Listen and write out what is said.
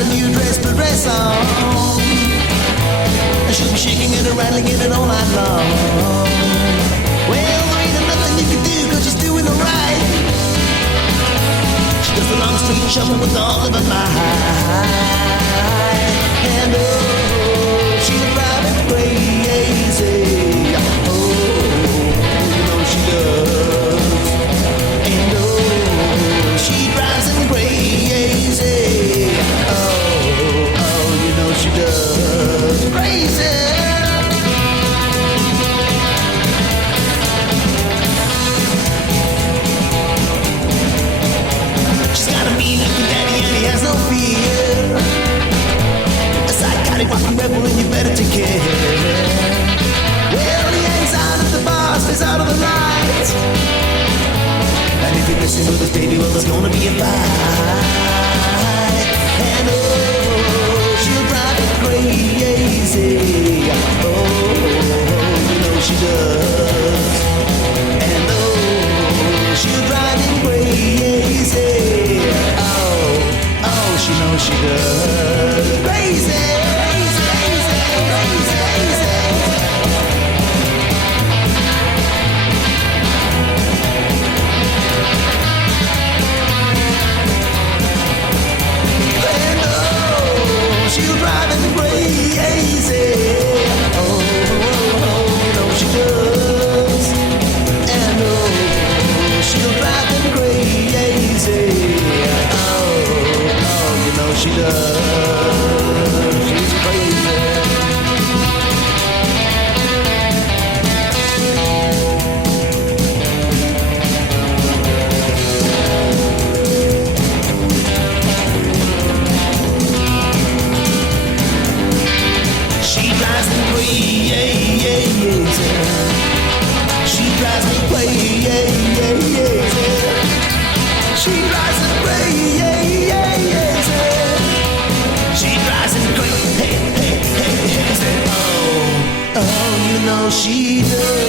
got a new dress on. And she'll be shaking it and rattling it all night long. Well, there ain't nothing you can do, cause she's doing alright. She does the long street shopping with all of her might. And oh, she's driving crazy. Oh, you know she does. And oh, she drives him crazy. Oh, you know she does. Crazy. She's got a mean-looking daddy and he has no fear. A psychotic walking rebel and you better take care. Well, he hangs out at the bar, stays out of the light. And if you're messing with us, baby, well, there's gonna be a fight. And oh, she'll drive you crazy. Oh, you know she does. And oh, she'll drive you crazy. Oh, she knows she does. Crazy, crazy, crazy, crazy, crazy. She'll drive him crazy. Oh, no, she does. And oh, she'll drive him crazy. Oh, you know she does. She's crazy. She drives me crazy. She drives me crazy. She drives me crazy. She drives me crazy. Oh, you know she does.